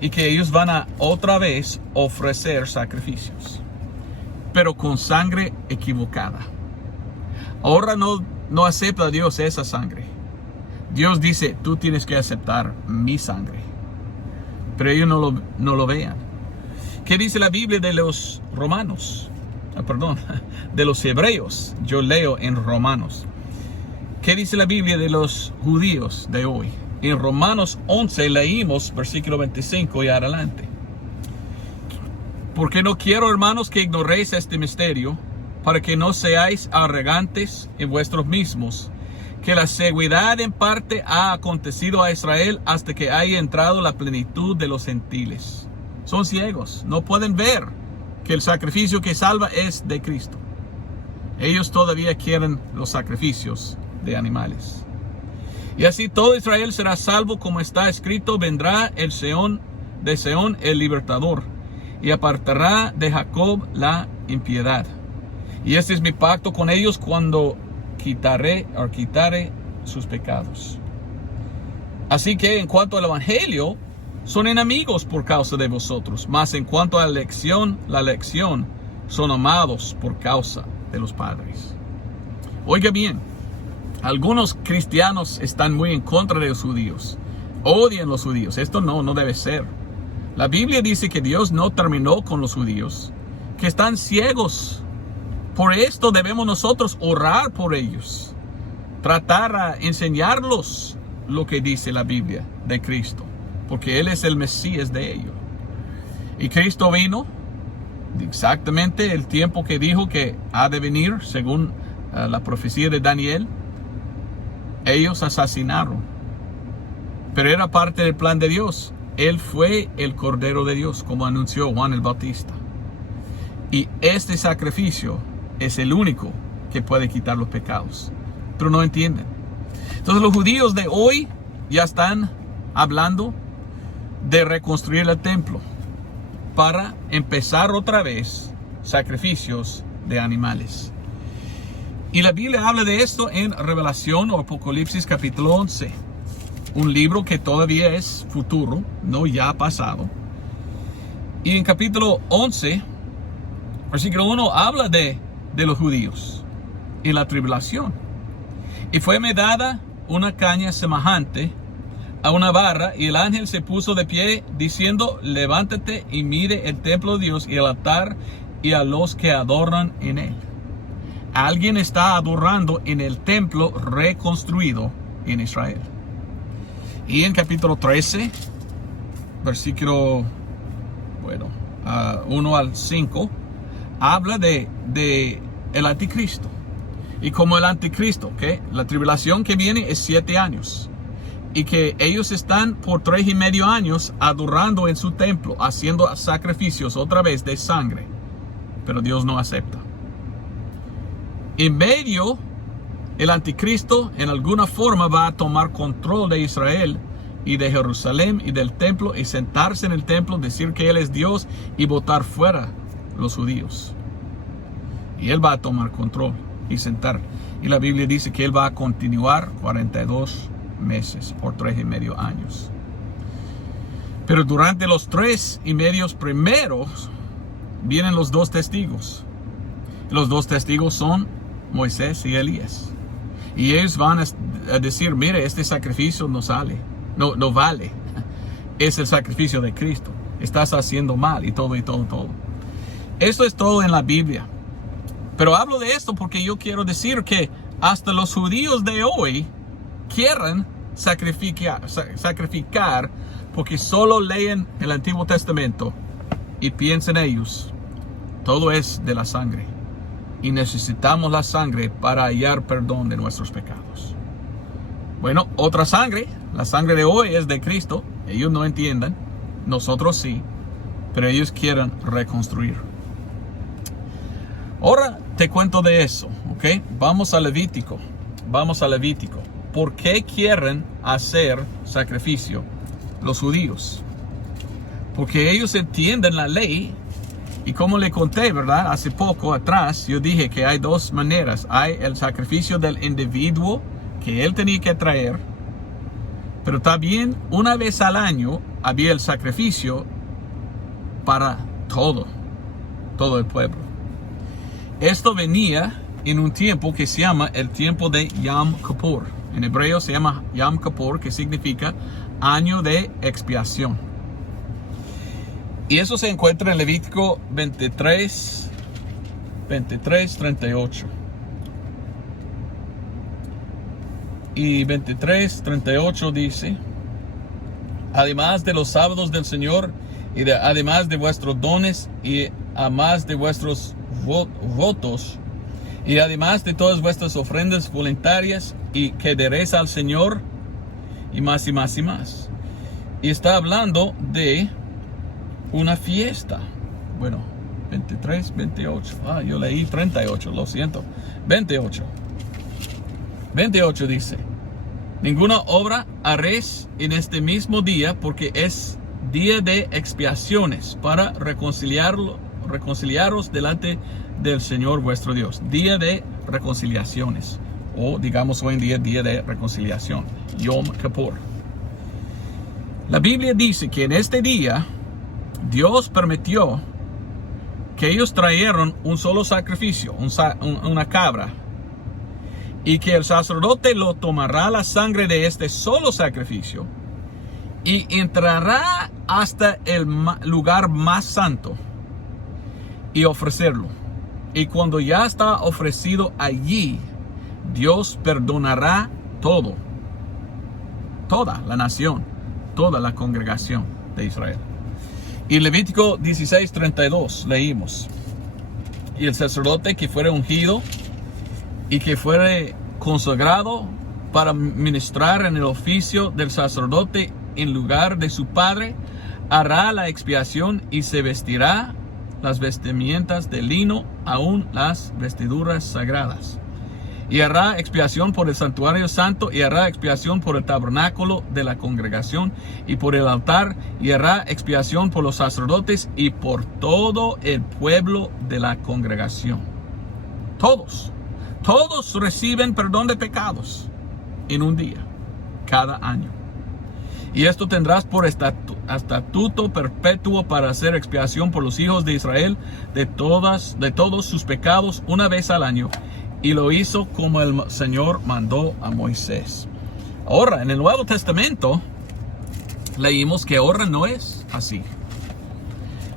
Y que ellos van a otra vez ofrecer sacrificios. Pero con sangre equivocada. Ahora no acepta Dios esa sangre. Dios dice, tú tienes que aceptar mi sangre. Pero ellos no lo vean. ¿Qué dice la Biblia de los romanos? De los hebreos. Yo leo en Romanos. ¿Qué dice la Biblia de los judíos de hoy? En Romanos 11 leímos versículo 25 y adelante. Porque no quiero, hermanos, que ignoréis este misterio, para que no seáis arrogantes en vuestros mismos, que la ceguedad en parte ha acontecido a Israel hasta que haya entrado la plenitud de los gentiles. Son ciegos, no pueden ver que el sacrificio que salva es de Cristo. Ellos todavía quieren los sacrificios de animales. Y así todo Israel será salvo, como está escrito, vendrá el de Seón el libertador, y apartará de Jacob la impiedad. Y este es mi pacto con ellos cuando quitare sus pecados. Así que en cuanto al evangelio, son enemigos por causa de vosotros, mas en cuanto a la elección, son amados por causa de los padres. Oiga bien, algunos cristianos están muy en contra de los judíos, odian los judíos. Esto no debe ser. La Biblia dice que Dios no terminó con los judíos, que están ciegos. Por esto debemos nosotros orar por ellos, tratar a enseñarlos lo que dice la Biblia de Cristo, porque Él es el Mesías de ellos. Y Cristo vino exactamente el tiempo que dijo que ha de venir, según la profecía de Daniel. Ellos asesinaron, pero era parte del plan de Dios. Él fue el Cordero de Dios, como anunció Juan el Bautista. Y este sacrificio es el único que puede quitar los pecados. Pero no entienden. Entonces los judíos de hoy ya están hablando de reconstruir el templo para empezar otra vez sacrificios de animales. Y la Biblia habla de esto en Revelación o Apocalipsis capítulo 11. Un libro que todavía es futuro, no ya pasado. Y en capítulo 11, versículo 1, habla de los judíos y la tribulación. Y fueme dada una caña semejante a una barra, y el ángel se puso de pie, diciendo: levántate y mire el templo de Dios y el altar y a los que adoran en él. Alguien está adorando en el templo reconstruido en Israel. Y en capítulo 13, versículo 1 al 5, habla de el anticristo. Y como el anticristo, la tribulación que viene es 7 años. Y que ellos están por 3.5 años adorando en su templo, haciendo sacrificios otra vez de sangre. Pero Dios no acepta. En medio, el anticristo en alguna forma va a tomar control de Israel y de Jerusalén y del templo, y sentarse en el templo, decir que Él es Dios y botar fuera los judíos. Y Él va a tomar control y sentar. Y la Biblia dice que Él va a continuar 42 meses por 3.5 años. Pero durante los 3.5 primeros vienen los 2 testigos. Los 2 testigos son Moisés y Elías. Y ellos van a decir: mire, este sacrificio no vale. Es el sacrificio de Cristo. Estás haciendo mal y todo. Esto es todo en la Biblia. Pero hablo de esto porque yo quiero decir que hasta los judíos de hoy quieren sacrificar porque solo leen el Antiguo Testamento y piensan ellos: todo es de la sangre. Y necesitamos la sangre para hallar perdón de nuestros pecados. Bueno, otra sangre, la sangre de hoy es de Cristo. Ellos no entienden, nosotros sí, pero ellos quieren reconstruir. Ahora te cuento de eso, ¿ok? Vamos a Levítico. ¿Por qué quieren hacer sacrificio los judíos? Porque ellos entienden la ley. Y como le conté, ¿verdad? Hace poco atrás, yo dije que hay 2 maneras. Hay el sacrificio del individuo que él tenía que traer. Pero también una vez al año había el sacrificio para todo el pueblo. Esto venía en un tiempo que se llama el tiempo de Yom Kippur. En hebreo se llama Yom Kippur, que significa año de expiación. Y eso se encuentra en Levítico 23, 38. Y 23, 38 dice: además de los sábados del Señor, además de vuestros dones, y además de vuestros votos, y además de todas vuestras ofrendas voluntarias, y que deréis al Señor, y más y más y más. Y está hablando de una fiesta. 23, 28. Yo leí 38, lo siento. 28 dice: ninguna obra haréis en este mismo día, porque es día de expiaciones, para reconciliaros delante del Señor vuestro Dios. Día de reconciliaciones, o digamos hoy en día de reconciliación, Yom Kippur. La Biblia dice que en este día Dios permitió que ellos trajeron un solo sacrificio, una cabra, y que el sacerdote lo tomará la sangre de este solo sacrificio y entrará hasta el lugar más santo y ofrecerlo. Y cuando ya está ofrecido allí, Dios perdonará todo, toda la nación, toda la congregación de Israel. Y Levítico 16:32 leímos: y el sacerdote que fuere ungido y que fuere consagrado para ministrar en el oficio del sacerdote en lugar de su padre, hará la expiación y se vestirá las vestimentas de lino, aun las vestiduras sagradas. Y hará expiación por el santuario santo, y hará expiación por el tabernáculo de la congregación, y por el altar, y hará expiación por los sacerdotes, y por todo el pueblo de la congregación. Todos reciben perdón de pecados en un día, cada año. Y esto tendrás por estatuto perpetuo para hacer expiación por los hijos de Israel de todos sus pecados una vez al año. Y lo hizo como el Señor mandó a Moisés. Ahora, en el Nuevo Testamento leímos que ahora no es así.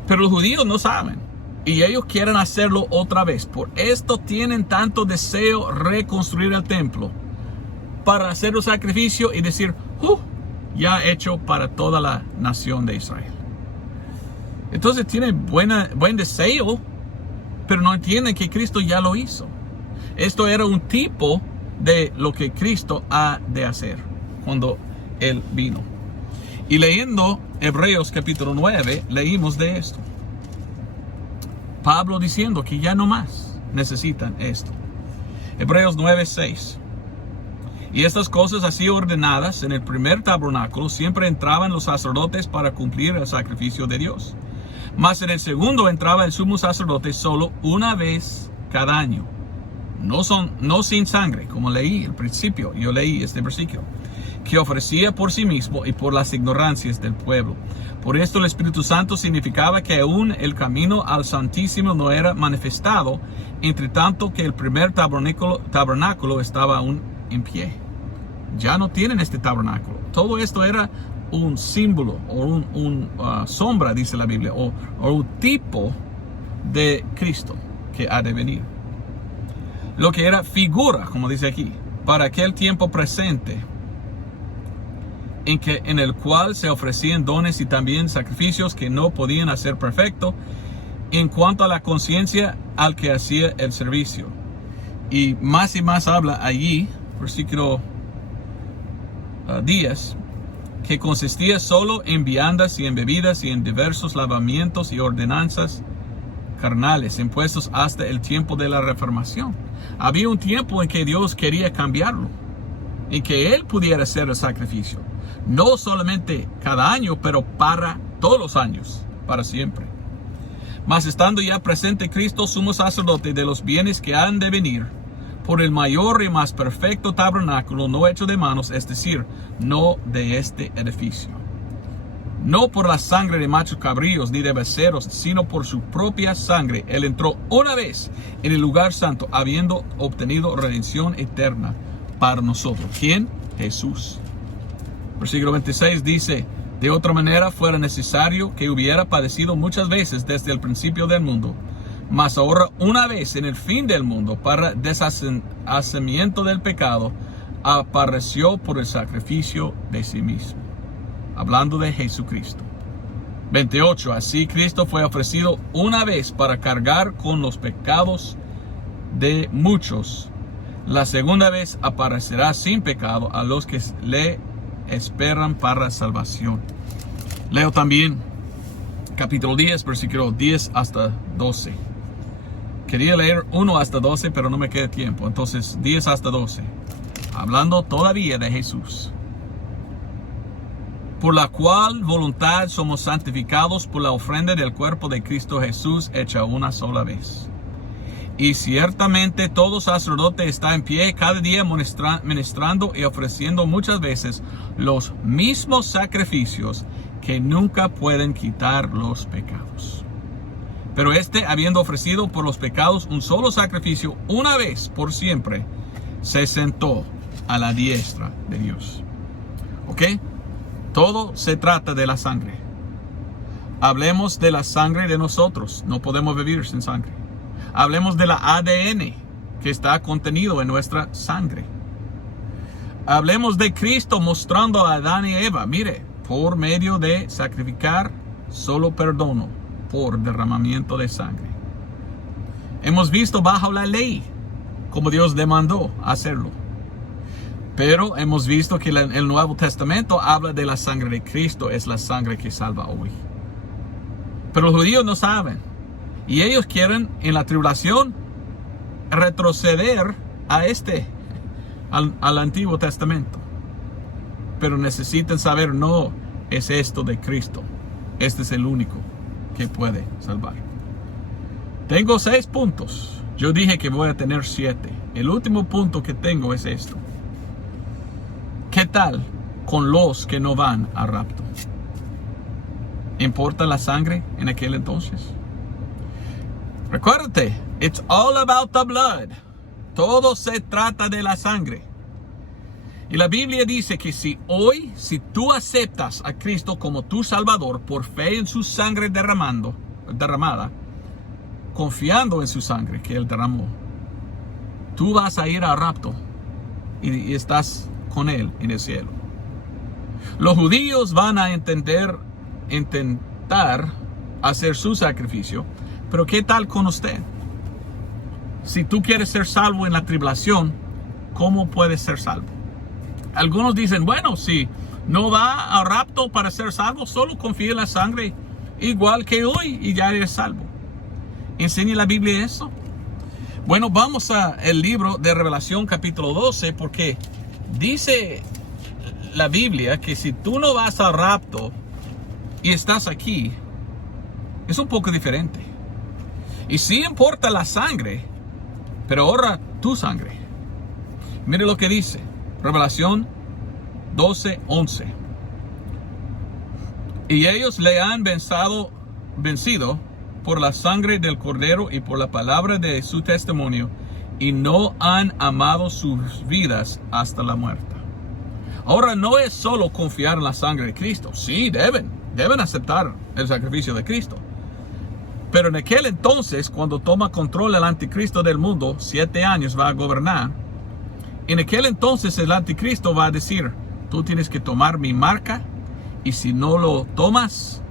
Pero los judíos no saben. Y ellos quieren hacerlo otra vez. Por esto tienen tanto deseo reconstruir el templo, para hacer un sacrificio y decir, ya hecho para toda la nación de Israel. Entonces tienen buen deseo, pero no entienden que Cristo ya lo hizo. Esto era un tipo de lo que Cristo ha de hacer cuando Él vino. Y leyendo Hebreos capítulo 9, leímos de esto. Pablo diciendo que ya no más necesitan esto. Hebreos 9:6. Y estas cosas así ordenadas en el primer tabernáculo siempre entraban los sacerdotes para cumplir el sacrificio de Dios. Mas en el segundo entraba el sumo sacerdote solo una vez cada año. No sin sangre, como leí al principio, yo leí este versículo, que ofrecía por sí mismo y por las ignorancias del pueblo. Por esto el Espíritu Santo significaba que aún el camino al Santísimo no era manifestado, entre tanto que el primer tabernáculo estaba aún en pie. Ya no tienen este tabernáculo. Todo esto era un símbolo o una sombra, dice la Biblia, o un tipo de Cristo que ha de venir. Lo que era figura, como dice aquí, para aquel tiempo presente, en el cual se ofrecían dones y también sacrificios que no podían hacer perfecto en cuanto a la conciencia al que hacía el servicio. Y más habla allí, versículo 10, que consistía solo en viandas y en bebidas y en diversos lavamientos y ordenanzas carnales impuestos hasta el tiempo de la Reformación. Había un tiempo en que Dios quería cambiarlo, en que Él pudiera hacer el sacrificio, no solamente cada año, pero para todos los años, para siempre. Mas estando ya presente Cristo, sumo sacerdote de los bienes que han de venir, por el mayor y más perfecto tabernáculo no hecho de manos, es decir, no de este edificio. No por la sangre de machos cabríos ni de becerros, sino por su propia sangre. Él entró una vez en el lugar santo, habiendo obtenido redención eterna para nosotros. ¿Quién? Jesús. Versículo 26 dice: de otra manera fuera necesario que hubiera padecido muchas veces desde el principio del mundo, mas ahora una vez en el fin del mundo, para deshacimiento del pecado, apareció por el sacrificio de sí mismo. Hablando de Jesucristo. 28. Así Cristo fue ofrecido una vez para cargar con los pecados de muchos. La segunda vez aparecerá sin pecado a los que le esperan para salvación. Leo también capítulo 10, versículo 10 hasta 12. Quería leer 1 hasta 12, pero no me queda tiempo. Entonces 10 hasta 12. Hablando todavía de Jesús. Por la cual voluntad somos santificados por la ofrenda del cuerpo de Cristo Jesús hecha una sola vez. Y ciertamente todo sacerdote está en pie cada día ministrando y ofreciendo muchas veces los mismos sacrificios que nunca pueden quitar los pecados. Pero habiendo ofrecido por los pecados un solo sacrificio una vez por siempre, se sentó a la diestra de Dios. ¿Ok? Todo se trata de la sangre. Hablemos de la sangre de nosotros. No podemos vivir sin sangre. Hablemos de la ADN que está contenido en nuestra sangre. Hablemos de Cristo mostrando a Adán y Eva. Mire, por medio de sacrificar, solo perdono por derramamiento de sangre. Hemos visto bajo la ley como Dios demandó hacerlo. Pero hemos visto que el Nuevo Testamento habla de la sangre de Cristo. Es la sangre que salva hoy. Pero los judíos no saben. Y ellos quieren en la tribulación retroceder al Antiguo Testamento. Pero necesitan saber, no es esto de Cristo. Este es el único que puede salvar. Tengo 6 puntos. Yo dije que voy a tener 7. El último punto que tengo es esto. ¿Qué tal con los que no van a rapto? ¿Importa la sangre en aquel entonces? Recuérdate, it's all about the blood. Todo se trata de la sangre. Y la Biblia dice que si tú aceptas a Cristo como tu Salvador por fe en su sangre derramada, confiando en su sangre que Él derramó, tú vas a ir al rapto y estás con Él en el cielo. Los judíos van a intentar hacer su sacrificio. Pero ¿qué tal con usted? Si tú quieres ser salvo en la tribulación, ¿cómo puedes ser salvo? Algunos dicen, bueno, si no va al rapto para ser salvo, solo confía en la sangre igual que hoy y ya eres salvo. ¿Enseña la Biblia eso? Bueno, vamos al libro de Revelación capítulo 12, porque dice la Biblia que si tú no vas al rapto y estás aquí, es un poco diferente. Y sí importa la sangre, pero ahora tu sangre. Mire lo que dice Revelación 12:11. Y ellos le han vencido por la sangre del Cordero y por la palabra de su testimonio, y no han amado sus vidas hasta la muerte. Ahora no es solo confiar en la sangre de Cristo. Sí, deben aceptar el sacrificio de Cristo. Pero en aquel entonces, cuando toma control el anticristo del mundo, 7 años va a gobernar. En aquel entonces el anticristo va a decir, tú tienes que tomar mi marca, y si no lo tomas,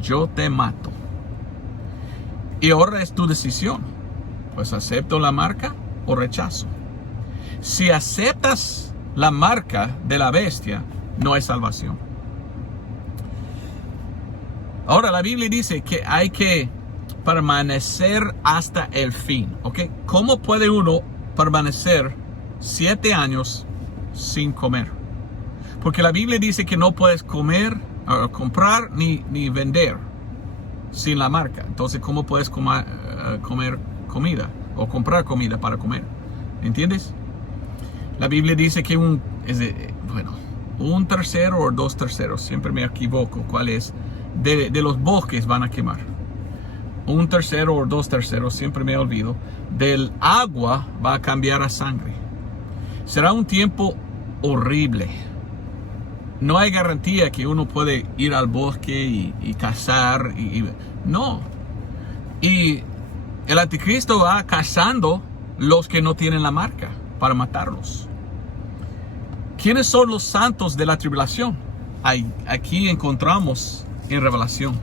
yo te mato. Y ahora es tu decisión. Pues acepto la marca o rechazo. Si aceptas la marca de la bestia, no hay salvación. Ahora la Biblia dice que hay que permanecer hasta el fin. ¿Ok? ¿Cómo puede uno permanecer 7 años sin comer? Porque la Biblia dice que no puedes comprar ni vender sin la marca. Entonces, ¿cómo puedes comer comida o comprar comida para comer? ¿Entiendes? La Biblia dice que un tercero o 2 terceros, siempre me equivoco cuál es, de los bosques van a quemar. Un tercero o 2 terceros, siempre me olvido, del agua va a cambiar a sangre. Será un tiempo horrible. No hay garantía que uno puede ir al bosque y cazar. No. Y el anticristo va cazando los que no tienen la marca para matarlos. ¿Quiénes son los santos de la tribulación? Aquí encontramos en Revelación.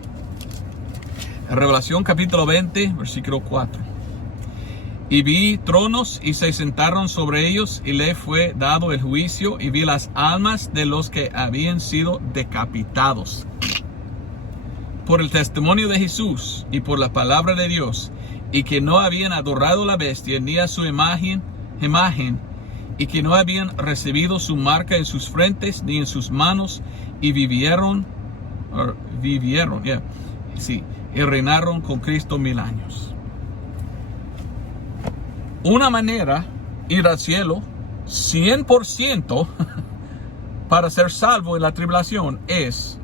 En Revelación capítulo 20, versículo 4. Y vi tronos y se sentaron sobre ellos, y le fue dado el juicio, y vi las almas de los que habían sido decapitados por el testimonio de Jesús y por la palabra de Dios, y que no habían adorado a la bestia ni a su imagen, y que no habían recibido su marca en sus frentes ni en sus manos, y vivieron y reinaron con Cristo 1000 años. una manera ir al cielo 100% para ser salvo en la tribulación es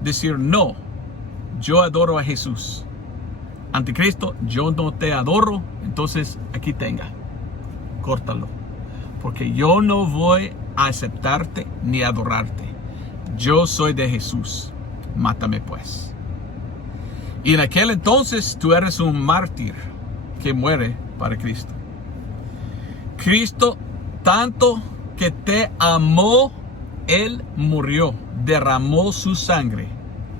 decir: no, yo adoro a Jesús. Anticristo, yo no te adoro, entonces aquí tenga, córtalo, porque yo no voy a aceptarte ni adorarte. Yo soy de Jesús, mátame pues. Y en aquel entonces tú eres un mártir que muere para Cristo. Cristo, tanto que te amó, Él murió, derramó su sangre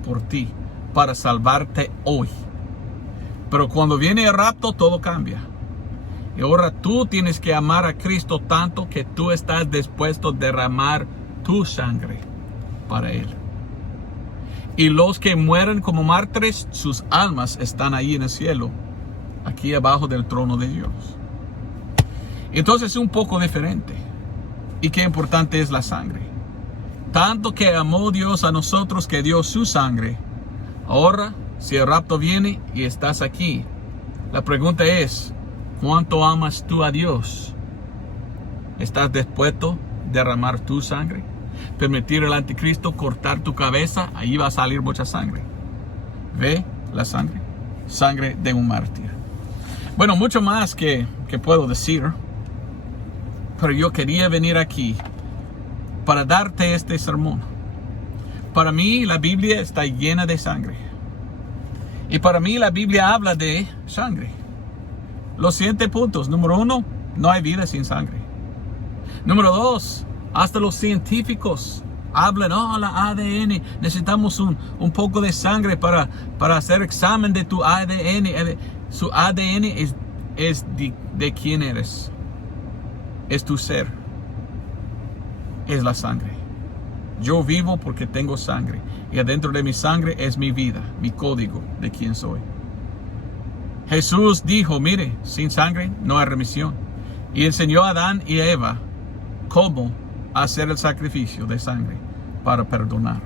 por ti para salvarte hoy. Pero cuando viene el rapto, todo cambia. Y ahora tú tienes que amar a Cristo tanto que tú estás dispuesto a derramar tu sangre para Él. Y los que mueren como mártires, sus almas están ahí en el cielo, aquí abajo del trono de Dios. Entonces es un poco diferente. Y qué importante es la sangre. Tanto que amó Dios a nosotros que dio su sangre. Ahora, si el rapto viene y estás aquí, la pregunta es: ¿cuánto amas tú a Dios? ¿Estás dispuesto a derramar tu sangre? Permitir al anticristo cortar tu cabeza, ahí va a salir mucha sangre. ¿Ve la sangre? Sangre de un mártir. Bueno, mucho más que puedo decir, pero yo quería venir aquí para darte este sermón. Para mí la Biblia está llena de sangre. Y para mí la Biblia habla de sangre. Los 7 puntos. Número 1, no hay vida sin sangre. Número 2, hasta los científicos hablan: la ADN, necesitamos un poco de sangre para hacer examen de tu ADN. Su ADN es de quién eres. Es tu ser. Es la sangre. Yo vivo porque tengo sangre. Y adentro de mi sangre es mi vida, mi código de quién soy. Jesús dijo: mire, sin sangre no hay remisión. Y enseñó a Adán y a Eva cómo hacer el sacrificio de sangre para perdonar.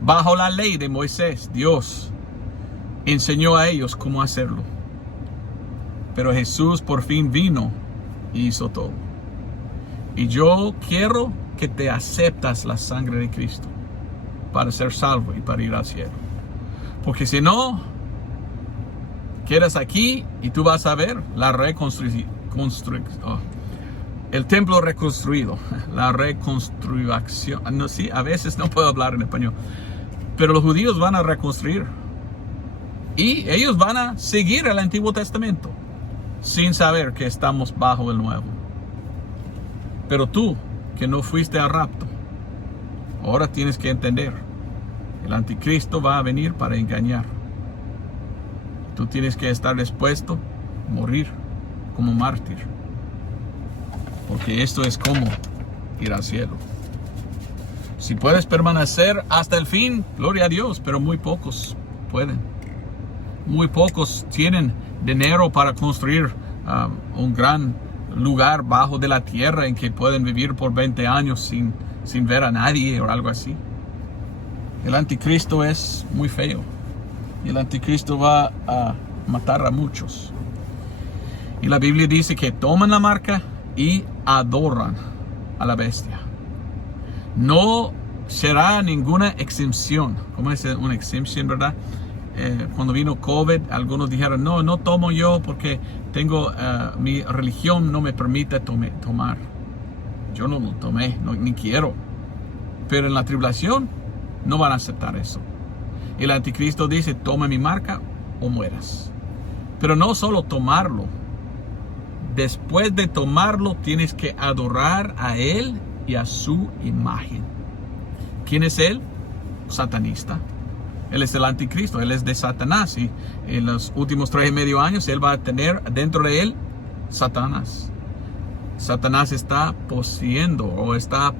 Bajo la ley de Moisés, Dios enseñó a ellos cómo hacerlo. Pero Jesús por fin vino y hizo todo. Y yo quiero que te aceptas la sangre de Cristo para ser salvo y para ir al cielo. Porque si no, quedas aquí y tú vas a ver la el templo reconstruido, la reconstrucción. No, sí, a veces no puedo hablar en español, pero los judíos van a reconstruir y ellos van a seguir el Antiguo Testamento sin saber que estamos bajo el Nuevo. Pero tú, que no fuiste al rapto, ahora tienes que entender: el anticristo va a venir para engañar. Tú tienes que estar dispuesto a morir como mártir, porque esto es como ir al cielo. Si puedes permanecer hasta el fin, gloria a Dios, pero muy pocos pueden. Muy pocos tienen dinero para construir un gran lugar bajo de la tierra en que pueden vivir por 20 años sin ver a nadie o algo así. El anticristo es muy feo. Y el anticristo va a matar a muchos. Y la Biblia dice que toman la marca y adoran a la bestia. No será ninguna exención. ¿Cómo es una exención, verdad? Cuando vino COVID, algunos dijeron: no tomo yo porque tengo mi religión no me permite tomar. Yo no lo tomé, ni quiero. Pero en la tribulación no van a aceptar eso. El anticristo dice: toma mi marca o mueras. Pero no solo tomarlo. Después de tomarlo tienes que adorar a él y a su imagen. ¿Quién es él? Satanista. Él es el anticristo, él es de Satanás. Y en los últimos 3.5 años él va a tener dentro de él Satanás. Satanás está poseyendo o está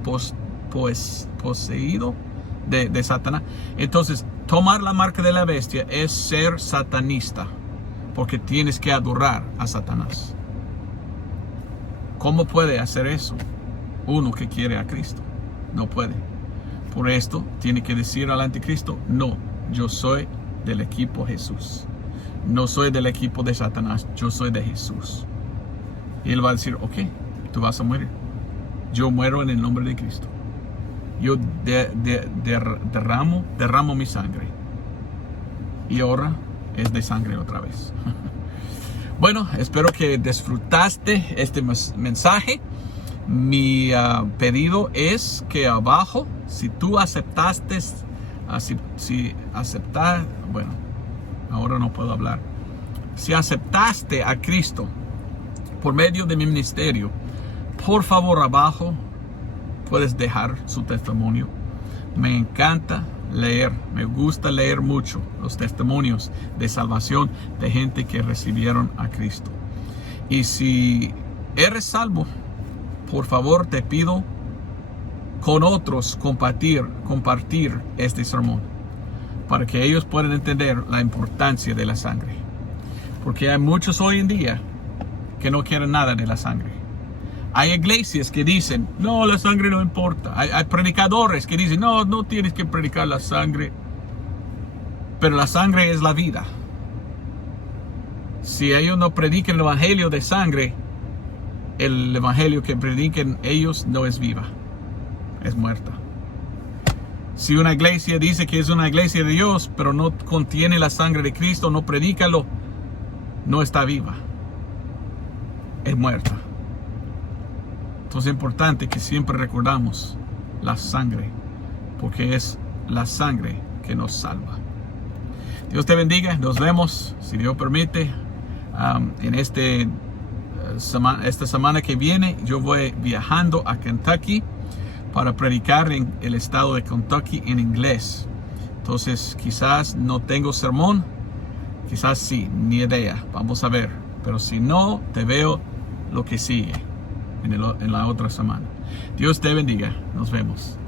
poseído de Satanás. Entonces, tomar la marca de la bestia es ser satanista, porque tienes que adorar a Satanás. ¿Cómo puede hacer eso uno que quiere a Cristo? No puede. Por esto tiene que decir al anticristo: no, yo soy del equipo Jesús. No soy del equipo de Satanás, yo soy de Jesús. Y Él va a decir, ok, tú vas a morir. Yo muero en el nombre de Cristo. Yo derramo mi sangre. Y ahora es de sangre otra vez. Bueno, espero que disfrutaste este mensaje. Mi pedido es que abajo, si tú aceptaste, bueno, ahora no puedo hablar. Si aceptaste a Cristo por medio de mi ministerio, por favor abajo puedes dejar su testimonio. Me encanta leer, me gusta leer mucho los testimonios de salvación de gente que recibieron a Cristo. Y si eres salvo, por favor te pido con otros compartir este sermón para que ellos puedan entender la importancia de la sangre. Porque hay muchos hoy en día que no quieren nada de la sangre. Hay iglesias que dicen, no, la sangre no importa. Hay predicadores que dicen, no, no tienes que predicar la sangre. Pero la sangre es la vida. Si ellos no predican el evangelio de sangre, el evangelio que prediquen ellos no es viva, es muerta. Si una iglesia dice que es una iglesia de Dios, pero no contiene la sangre de Cristo, no predícalo, no está viva, es muerta. Entonces es importante que siempre recordamos la sangre, porque es la sangre que nos salva. Dios te bendiga, nos vemos, si Dios permite, en esta semana que viene. Yo voy viajando a Kentucky para predicar en el estado de Kentucky en inglés. Entonces quizás no tengo sermón, quizás sí, ni idea, vamos a ver. Pero si no, te veo lo que sigue en la otra semana. Dios te bendiga, nos vemos.